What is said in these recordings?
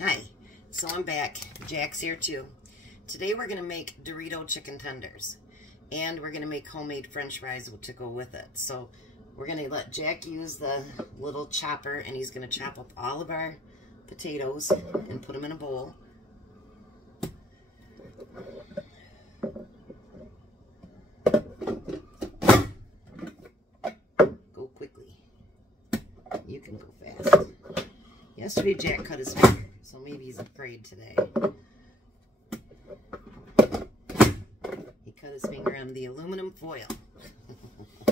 Hi, so I'm back. Jack's here too. Today we're going to make Dorito chicken tenders. And we're going to make homemade french fries to go with it. So we're going to let Jack use the little chopper and he's going to chop up all of our potatoes and put them in a bowl. Go quickly. You can go fast. Yesterday Jack cut his finger, so maybe he's afraid today. He cut his finger on the aluminum foil.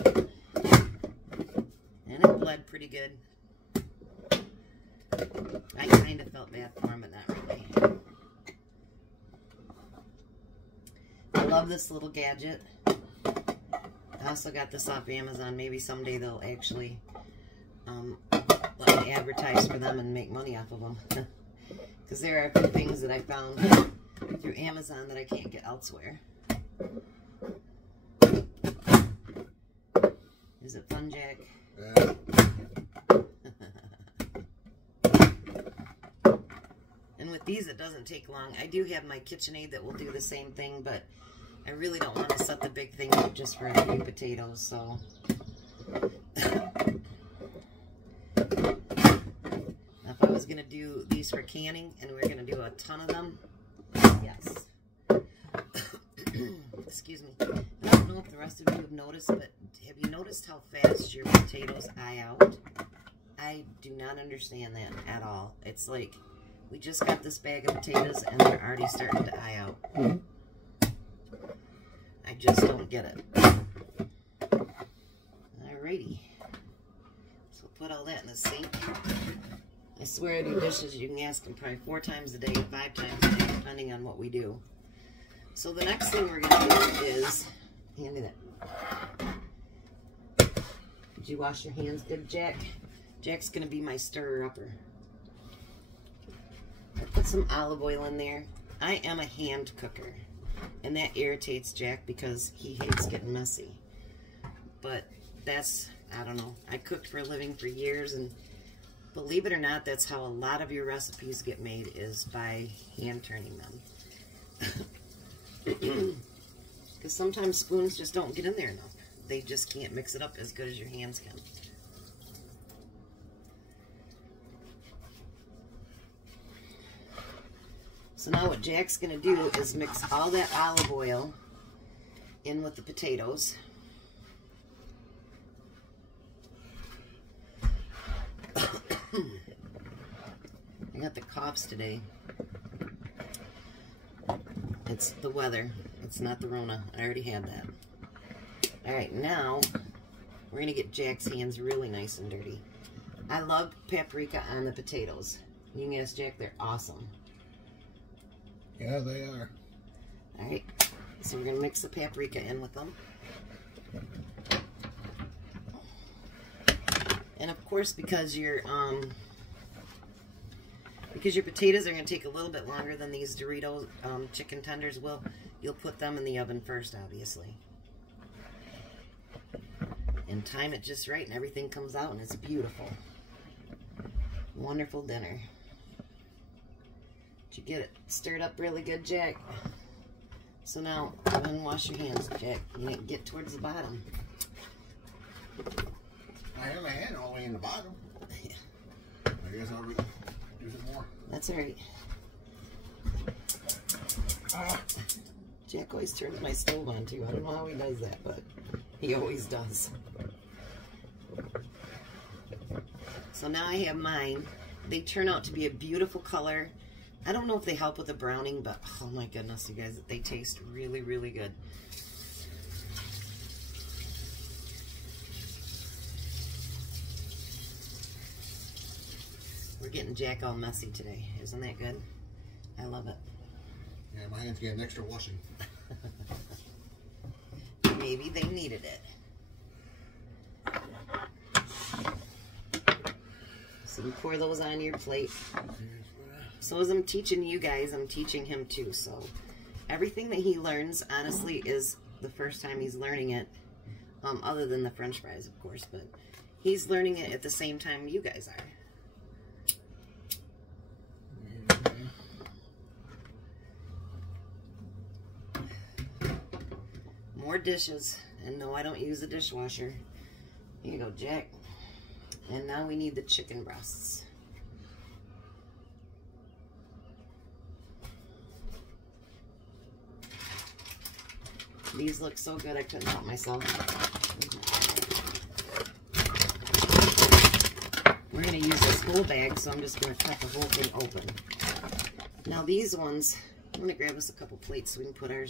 And it bled pretty good. I kind of felt bad for him, but not really. I love this little gadget. I also got this off Amazon. Maybe someday they'll actually let me advertise for them and make money off of them. Because there are a few things that I found through Amazon that I can't get elsewhere. Is it fun, Jack? Yeah. And with these, it doesn't take long. I do have my KitchenAid that will do the same thing, but I really don't want to set the big thing up just for a few potatoes, so... If I was going to do these for canning, and we're going to do a ton of them, yes. Excuse me. I don't know if the rest of you have noticed, but have you noticed how fast your potatoes eye out? I do not understand that at all. It's like, we just got this bag of potatoes, and they're already starting to eye out. I just don't get it. Alrighty. So put all that in the sink. I swear I do dishes, you can ask them probably 4 times a day, 5 times a day, depending on what we do. So the next thing we're going to do is, hand me that. Did you wash your hands good, Jack? Jack's going to be my stirrer-upper. I put some olive oil in there. I am a hand cooker, and that irritates Jack because he hates getting messy. But that's, I don't know, I cooked for a living for years, and believe it or not, that's how a lot of your recipes get made, is by hand turning them. Because sometimes spoons just don't get in there enough. They just can't mix it up as good as your hands can. So now what Jack's going to do is mix all that olive oil in with the potatoes. I got the coughs today. It's the weather. It's not the Rona. I already had that. Alright, now we're going to get Jack's hands really nice and dirty. I love paprika on the potatoes. You can ask Jack, they're awesome. Yeah, they are. Alright, so we're going to mix the paprika in with them. And of course, because your potatoes are going to take a little bit longer than these Dorito chicken tenders will, you'll put them in the oven first, obviously. And time it just right, and everything comes out, and it's beautiful. Wonderful dinner. Did you get it stirred up really good, Jack? So now, go ahead and wash your hands, Jack. You didn't get towards the bottom. I have my hand all the way in the bottom. Yeah. I guess I'll do some more. That's alright. Jack always turns my stove on too. I don't know how he does that, but he always does. So now I have mine. They turn out to be a beautiful color. I don't know if they help with the browning, but oh my goodness, you guys, they taste really, really good. We're getting Jack all messy today. Isn't that good? I love it. Yeah, my hands getting extra washing. Maybe they needed it. So you pour those on your plate. So as I'm teaching you guys, I'm teaching him too. So everything that he learns, honestly, is the first time he's learning it. Other than the french fries, of course. But he's learning it at the same time you guys are. more dishes. And no, I don't use a dishwasher. Here you go, Jack. And now we need the chicken breasts. These look so good I couldn't help myself. We're going to use this whole bag, so I'm just going to cut the whole thing open. Now these ones, I'm going to grab us a couple plates so we can put our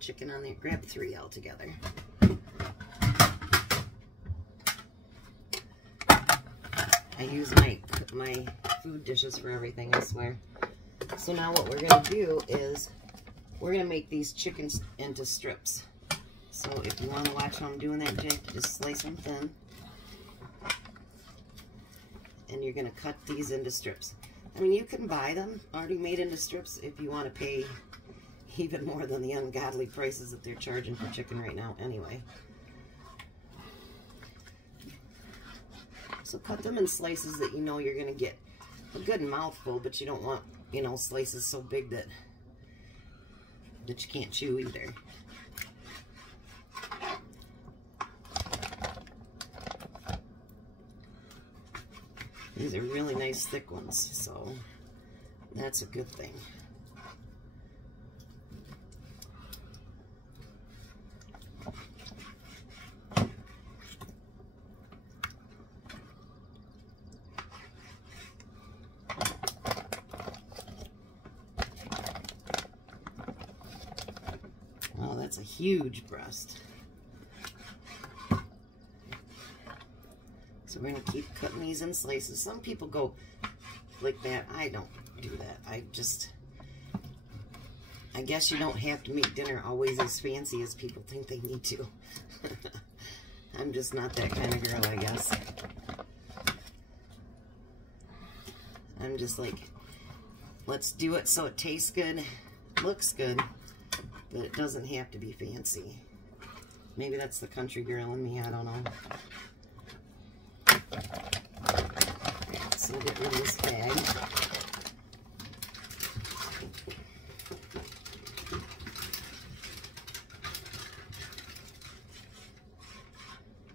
chicken on there. Grab 3 all together. I use my food dishes for everything, I swear. So now what we're going to do is we're going to make these chickens into strips. So if you want to watch how I'm doing that, Jake, just slice them thin. And you're going to cut these into strips. I mean, you can buy them already made into strips if you want to pay even more than the ungodly prices that they're charging for chicken right now anyway. So cut them in slices that you know you're going to get a good mouthful, but you don't want, you know, slices so big that you can't chew either. These are really nice thick ones, so that's a good thing. Oh, that's a huge breast. So we're going to keep cutting these in slices. Some people go like that. I don't do that. I guess you don't have to make dinner always as fancy as people think they need to. I'm just not that kind of girl, I guess. I'm just like, let's do it so it tastes good, looks good, but it doesn't have to be fancy. Maybe that's the country girl in me, I don't know. So we'll get rid of this bag.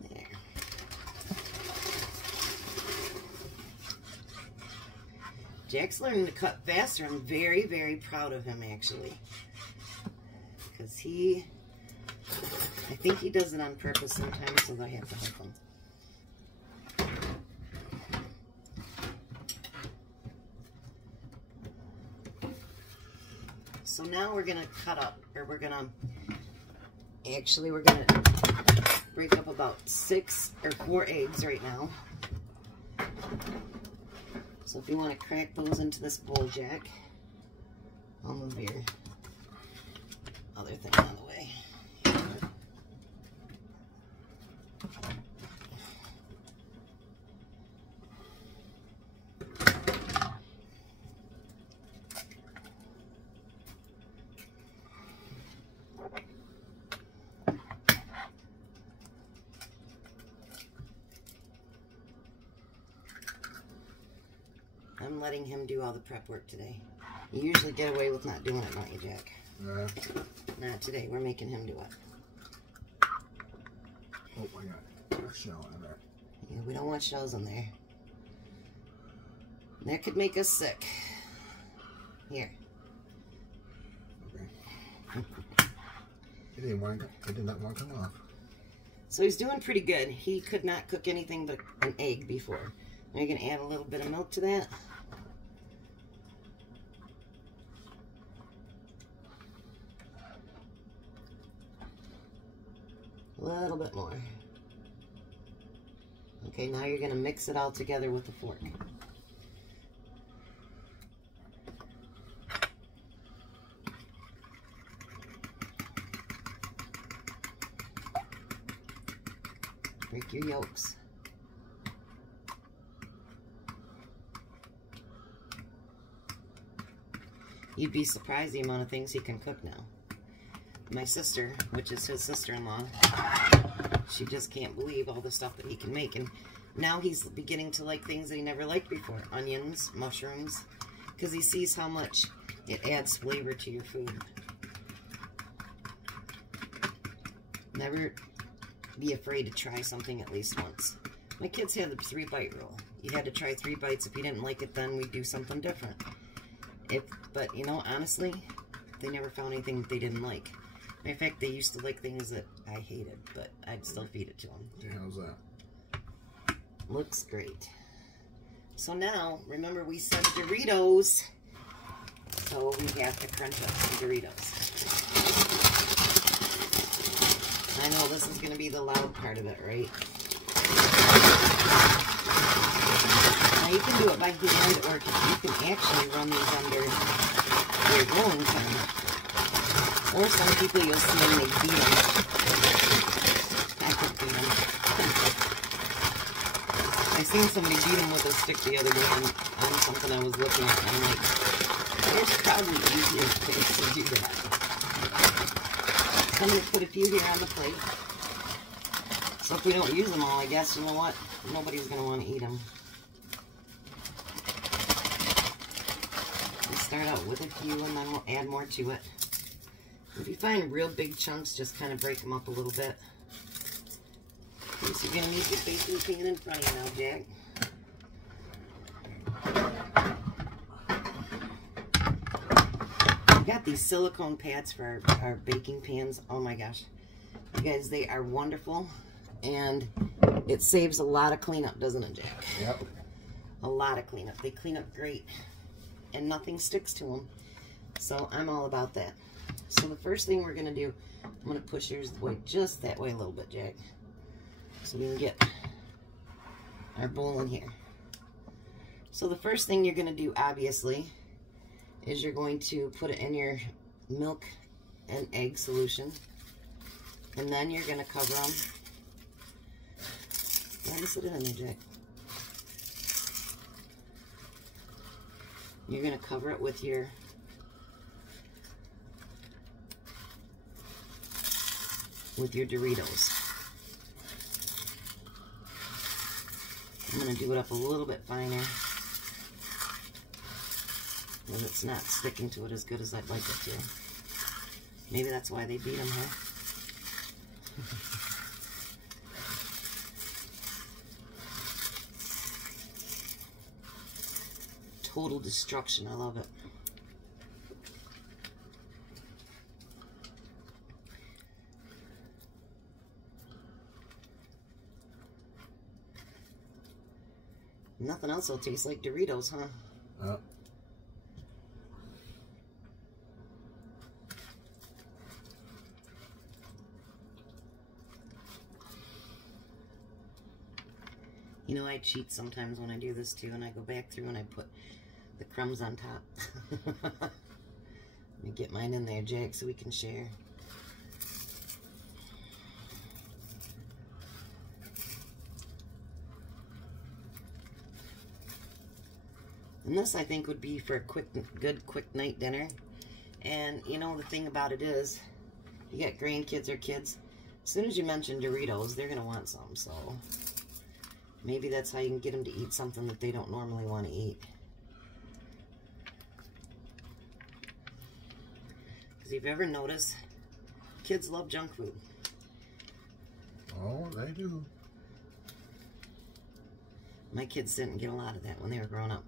There. Jack's learning to cut faster. I'm very, very proud of him, actually. Because I think he does it on purpose sometimes, so I have to help him. So now we're going to cut up, or we're going to break up about 4 eggs right now. So if you want to crack those into this bowl, Jack, I'll move your other thing out of the way. I'm letting him do all the prep work today. You usually get away with not doing it, don't you, Jack? Yeah. Not today. We're making him do it. Oh my God. A shell in there. Yeah, we don't want shells in there. That could make us sick. Here. Okay. It did not want to come off. So he's doing pretty good. He could not cook anything but an egg before. Now you're going to add a little bit of milk to that. A little bit more. Okay, now you're going to mix it all together with the fork. Break your yolks. You'd be surprised the amount of things he can cook now. My sister, which is his sister-in-law, she just can't believe all the stuff that he can make. And now he's beginning to like things that he never liked before. Onions, mushrooms, because he sees how much it adds flavor to your food. Never be afraid to try something at least once. My kids had the 3-bite rule. You had to try 3 bites. If you didn't like it, then we'd do something different. But, you know, honestly, they never found anything that they didn't like. In fact, they used to like things that I hated, but I'd still feed it to them. Yeah, how's that? Looks great. So now, remember we said Doritos. So we have to crunch up some Doritos. I know this is going to be the loud part of it, right? Now you can do it by hand, or you can actually run these under your rolling pin. Or some people you'll see when they beat them. I could beat them. I seen somebody beat them with a stick the other day on something I was looking at, and I'm like, there's probably easier ways to do that. So I'm going to put a few here on the plate. So if we don't use them all, I guess, you know what? Nobody's going to want to eat them. We'll start out with a few, and then we'll add more to it. If you find real big chunks, just kind of break them up a little bit. Okay, so you're going to need your baking pan in front of you now, Jack. We got these silicone pads for our baking pans. Oh my gosh. You guys, they are wonderful. And it saves a lot of cleanup, doesn't it, Jack? Yep. A lot of cleanup. They clean up great. And nothing sticks to them. So I'm all about that. So the first thing we're going to do, I'm going to push yours just that way a little bit, Jack. So we can get our bowl in here. So the first thing you're going to do, obviously, is you're going to put it in your milk and egg solution. And then you're going to cover them. Let me sit it in there, Jack. You're going to cover it with your Doritos. I'm going to do it up a little bit finer, because it's not sticking to it as good as I'd like it to. Maybe that's why they beat them, huh? Total destruction. I love it. Nothing else will taste like Doritos, huh? You know, I cheat sometimes when I do this too, and I go back through and I put the crumbs on top. Let me get mine in there, Jack, so we can share. And this, I think, would be for a good quick night dinner. And, you know, the thing about it is, you got grandkids or kids, as soon as you mention Doritos, they're going to want some. So, maybe that's how you can get them to eat something that they don't normally want to eat. Because if you've ever noticed, kids love junk food. Oh, they do. My kids didn't get a lot of that when they were growing up.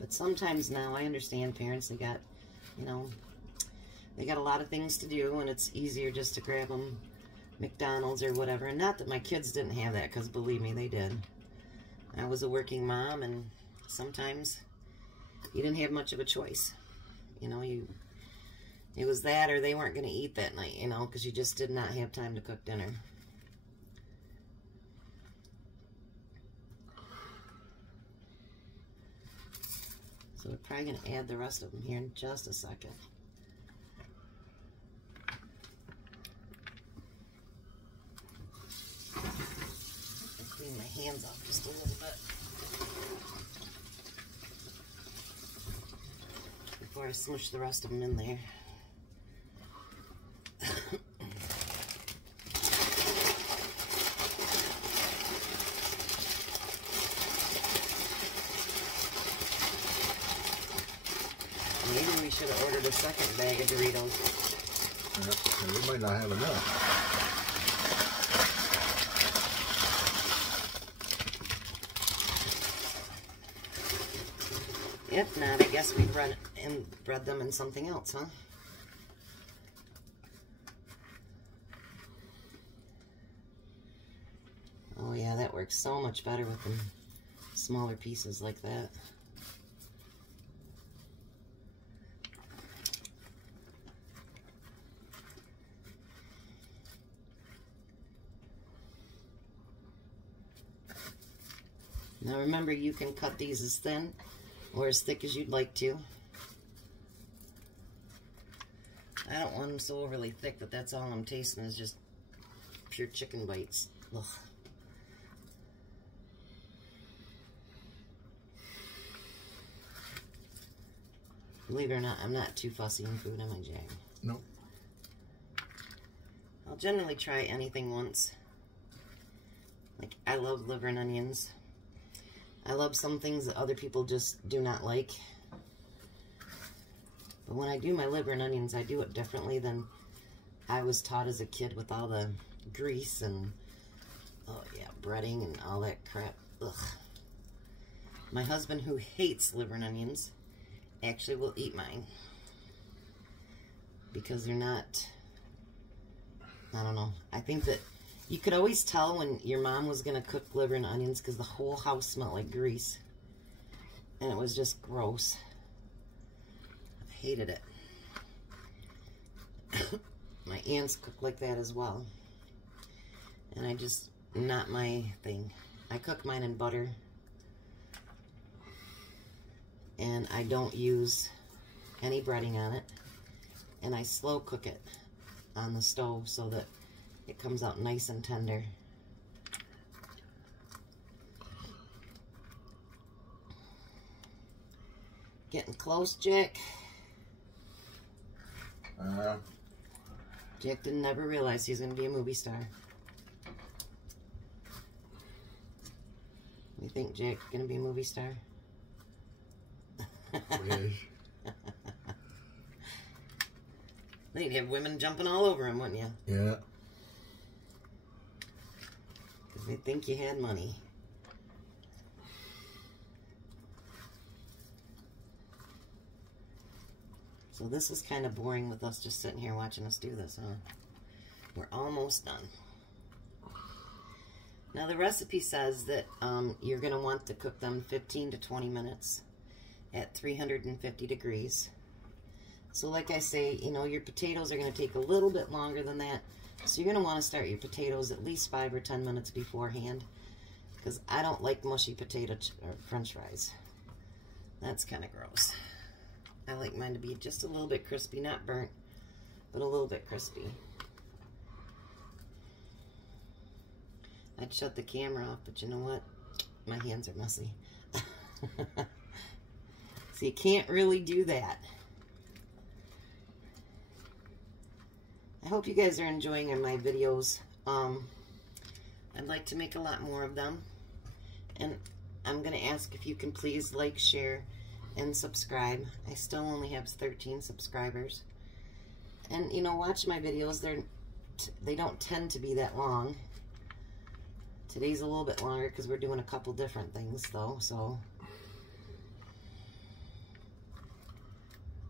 But sometimes now, I understand parents, they got, you know, they got a lot of things to do, and it's easier just to grab them McDonald's or whatever. And not that my kids didn't have that, because believe me, they did. I was a working mom, and sometimes you didn't have much of a choice. You know, it was that or they weren't going to eat that night, you know, because you just did not have time to cook dinner. So we're probably going to add the rest of them here in just a second. I'll clean my hands off just a little bit before I smush the rest of them in there. Maybe we should have ordered a second bag of Doritos. Yeah, we might not have enough. If not, I guess we bread them in something else, huh? Oh yeah, that works so much better with them smaller pieces like that. Now remember, you can cut these as thin or as thick as you'd like to. I don't want them so overly thick that that's all I'm tasting is just pure chicken bites. Ugh. Believe it or not, I'm not too fussy in food, am I, Jack? Nope. I'll generally try anything once. Like, I love liver and onions. I love some things that other people just do not like. But when I do my liver and onions, I do it differently than I was taught as a kid with all the grease and, oh yeah, breading and all that crap. Ugh. My husband, who hates liver and onions, actually will eat mine. Because they're not, I don't know. I think that you could always tell when your mom was going to cook liver and onions because the whole house smelled like grease. And it was just gross. I hated it. My aunts cook like that as well. And I just, not my thing. I cook mine in butter. And I don't use any breading on it. And I slow cook it on the stove so that it comes out nice and tender. Getting close, Jack. Jack didn't ever realize he was going to be a movie star. You think Jack's going to be a movie star? Then you'd have women jumping all over him, wouldn't you? Yeah. Because they think you had money. So this is kind of boring with us just sitting here watching us do this, huh? We're almost done. Now the recipe says that you're going to want to cook them 15 to 20 minutes at 350 degrees. So like I say, you know, your potatoes are going to take a little bit longer than that. So you're going to want to start your potatoes at least 5 or 10 minutes beforehand. Because I don't like mushy potato or french fries. That's kind of gross. I like mine to be just a little bit crispy, not burnt, but a little bit crispy. I'd shut the camera off, but you know what? My hands are messy. So you can't really do that. I hope you guys are enjoying my videos. I'd like to make a lot more of them. And I'm going to ask if you can please like, share, and subscribe. I still only have 13 subscribers. And, you know, watch my videos. They don't tend to be that long. Today's a little bit longer because we're doing a couple different things, though. So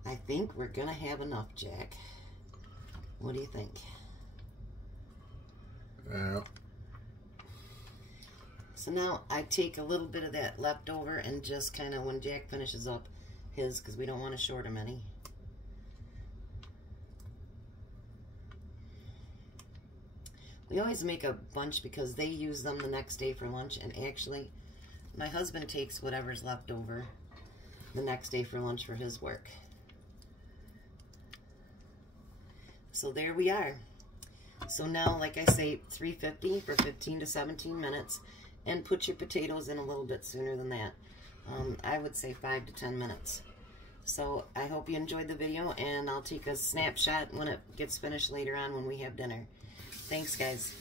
I think we're going to have enough, Jack. What do you think? Yeah. So now I take a little bit of that leftover and just kind of, when Jack finishes up his, because we don't want to short him any. We always make a bunch because they use them the next day for lunch, and actually my husband takes whatever's left over the next day for lunch for his work. So there we are. So now, like I say, 350 for 15 to 17 minutes, and put your potatoes in a little bit sooner than that. I would say 5 to 10 minutes. So I hope you enjoyed the video, and I'll take a snapshot when it gets finished later on when we have dinner. Thanks, guys.